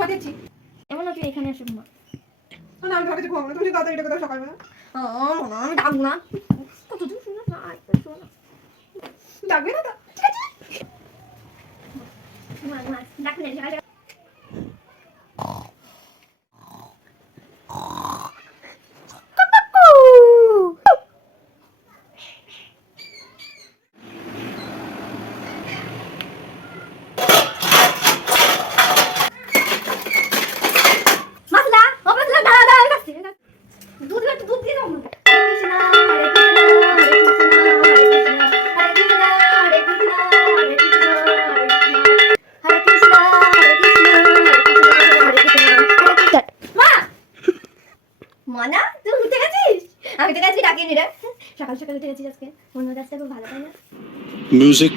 ঘুমাতেছি। এমন না তুই এখানে এসে ঘুমা। না আমি ভাবছি ঘুমাবো না, তুমি তাড়াতাড়ি এটা কোথাও সকালবেলা মনে আমি ডাকবো না। কতদিন শুনে না ডাকবে না তো? ঠিক আছে ডাকলে দুধ দিয়ে দাও না। মানা তুই উঠে গেছিস? আমি তো আজকে ডাকিনি রে, সকাল সকাল উঠে গেছিস আজকে, মনে হচ্ছে খুব ভালো তাই না? Music.